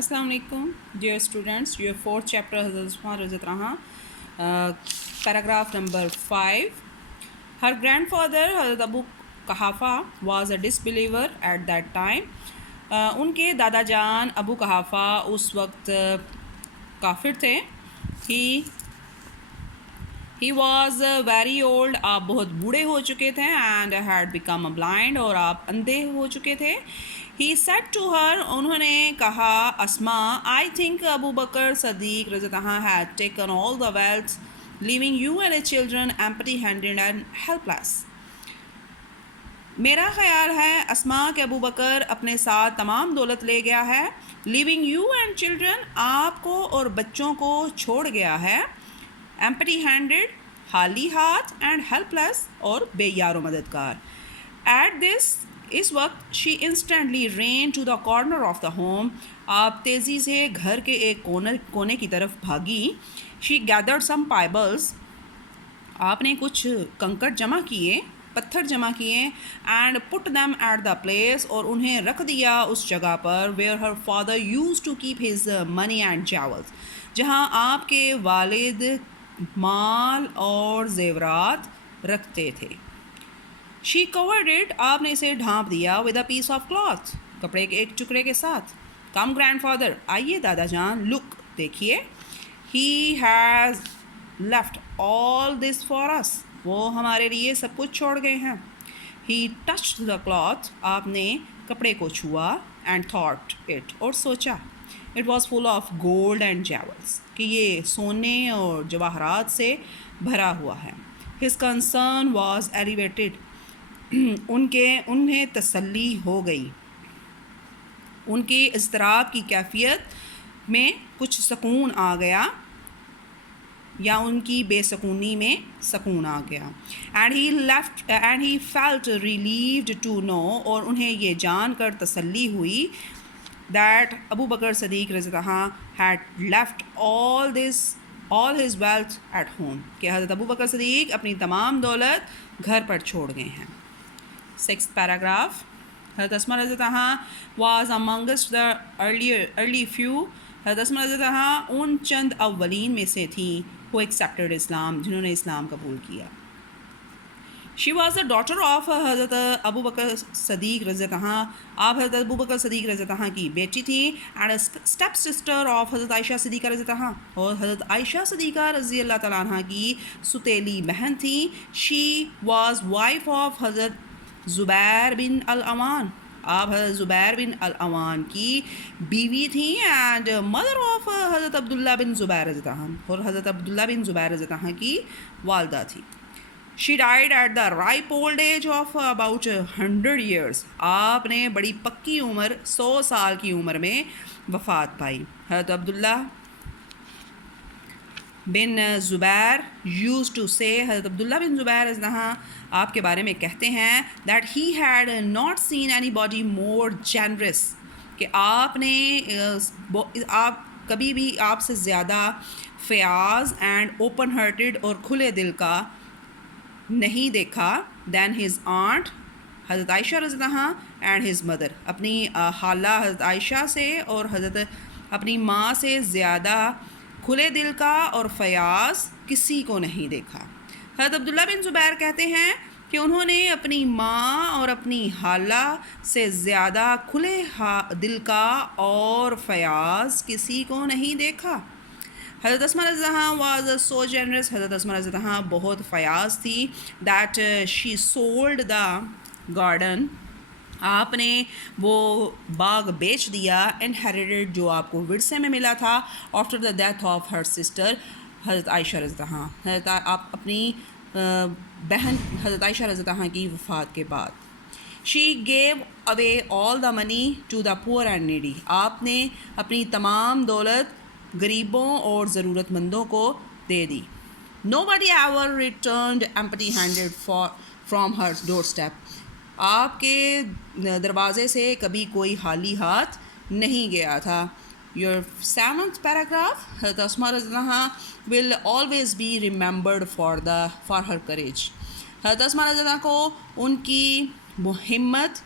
Assalamu alaikum, dear students. Your fourth chapter, Hazrat Usman Razat paragraph number 5. Her grandfather, Hazrat Abu Qahafa, was a disbeliever at that time. उनके दादा जान अबू कहाफ़ा उस वक्त काफिर थे. He was very old. आप बहुत बूढ़े हो चुके थे and had become blind और आप अंधे हो चुके थे. He said to her, उन्होंने कहा अस्मा, I think Abu Bakr Siddiq रज़ियल्लाहु had taken all the wealth, leaving you and the children empty-handed and helpless. मेरा ख़याल है अस्मा के अबू बकर अपने साथ तमाम दौलत ले गया है. लिविंग यू एंड चिल्ड्रन, आपको और बच्चों को छोड़ गया है. एम्प्टी हैंडेड, खाली हाथ, एंड हेल्पलेस और बेयारो मददगार. एट दिस, इस वक्त, she instantly ran to the corner of the home, आप तेज़ी से घर के एक कोने की तरफ भागी. शी गैदर्ड सम पाइबल्स, आपने कुछ कंकड़ जमा किए, पत्थर जमा किए. And put them at the place, और उन्हें रख दिया उस जगह पर where her father use to keep his money and jewels, जहाँ आपके वालिद माल और जेवरात रखते थे. शी कवर्ड इट, आपने इसे ढांप दिया with a piece of cloth, कपड़े के एक टुकड़े के साथ. कम ग्रैंडफादर, आइए दादा जान, लुक, देखिए. He has left all this for us, वो हमारे लिए सब कुछ छोड़ गए हैं. ही टच्ड द क्लॉथ, आपने कपड़े को छुआ. एंड थॉट इट, और सोचा. It was full of gold and jewels, कि ये सोने और जवाहरात से भरा हुआ है. हिज कंसर्न वॉज एलिवेटेड, उन्हें तसल्ली हो गई. उनके इज़्तिराब की कैफियत में कुछ सुकून आ गया, या उनकी बेसकूनी में सुकून आ गया. And he felt relieved to know, और उन्हें ये जान कर तसल्ली हुई that Abu Bakr Siddiq रज़ियल्लाहु had left all his wealth at home, कि हज़रत अबू बकर सदीक अपनी तमाम दौलत घर पर छोड़ गए हैं. 6th paragraph. हज़रत अस्मा रज़ियल्लाहु was amongst the early few. हज़रत अस्मा रज़ियल्लाहु उन चंद अव्वलीन में से थी who accepted Islam, जिन्होंने इस्लाम कबूल किया. She was the daughter of हज़रत अबू बकर सदीक रज़ियल्लाहु, आप हज़रत अबू बकर सदीक रज़ियल्लाहु की बेटी थी. एंड स्टेप सिस्टर ऑफ हज़रत आयशा सिद्दीक़ा रज़ियल्लाहु, और हज़रत आयशा सिद्दीक़ा रज़ी अल्लाह तआला अन्हा की सुतेली बहन थी. शी वाज वाइफ ऑफ हज़रत ज़ुबैर बिन अल-अवान, आप हज़रत ज़ुबैर बिन अल-अवान की बीवी थी. एंड मदर ऑफ हज़रत अब्दुल्ला बिन ज़ुबैर रज़ियल्लाहु, और हज़रत अब्दुल्ला बिन ज़ुबैर रज़ियल्लाहु की वालदा थी. She died at the ripe old age of about 100 years. आपने बड़ी पक्की उम्र 100 साल की उम्र में वफ़ात पाई. हज़रत अब्दुल्ला बिन ज़ुबैर used to say, हज़रत अब्दुल्ला बिन ज़ुबैर रज़ियल्लाहु आपके बारे में कहते हैं that he had not seen anybody more generous, कि आपने आप कभी भी आपसे ज़्यादा फ़याज़ एंड ओपन हार्टेड और खुले दिल का नहीं देखा दैन हिज आंट हज़रत आयशा रज़ियल्लाहु एंड हिज मदर, अपनी खाला हज़रत आयशा से और हज़रत अपनी माँ से ज़्यादा खुले दिल का और फ़याज़ किसी को नहीं देखा. हज़रत अब्दुल्ला बिन ज़ुबैर कहते हैं कि उन्होंने अपनी माँ और अपनी खाला से ज़्यादा खुले दिल का और फ़याज़ किसी को नहीं देखा. हज़रत अस्मा रज़ियल्लाहु वाज सो जनरस, हज़रत अस्मा रज़ियल्लाहु बहुत फ़याज़ थी. That she sold the garden, आपने वो बाग बेच दिया. इनहेरिटेड, जो आपको विरसे में मिला था. After the death of her sister, हज़रत आयशा रज़ियल्लाहु, आप अपनी बहन हज़रत आयशा रज़ियल्लाहु की वफ़ात के बाद. She gave away all the money to the poor and needy, आपने अपनी तमाम दौलत गरीबों और ज़रूरतमंदों को दे दी. Nobody ever returned empty handed from her doorstep, आपके दरवाज़े से कभी कोई खाली हाथ नहीं गया था. Your 7th paragraph. हज़रत अस्मा रज़ियल्लाहु will always be remembered for her courage. हज़रत अस्मा रज़ियल्लाहु को उनकी हिम्मत,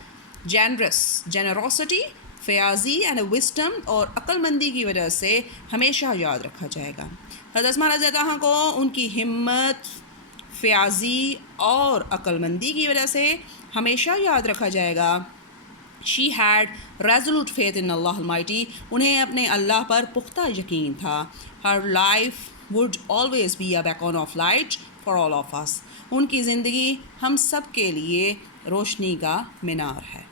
generosity فیاضی اینڈ وسڈم اور عقل مندی کی وجہ سے ہمیشہ یاد رکھا جائے گا. حضرت عثمان رضی اللہ عنہ کو ان کی ہمت، فیاضی اور عقل مندی کی وجہ سے ہمیشہ یاد رکھا جائے گا. She had resolute faith in Allah almighty. انہیں اپنے اللہ پر پختہ یقین تھا. Her life would always be a beacon of light for all of us. ان کی زندگی ہم سب کے لیے روشنی کا مینار ہے.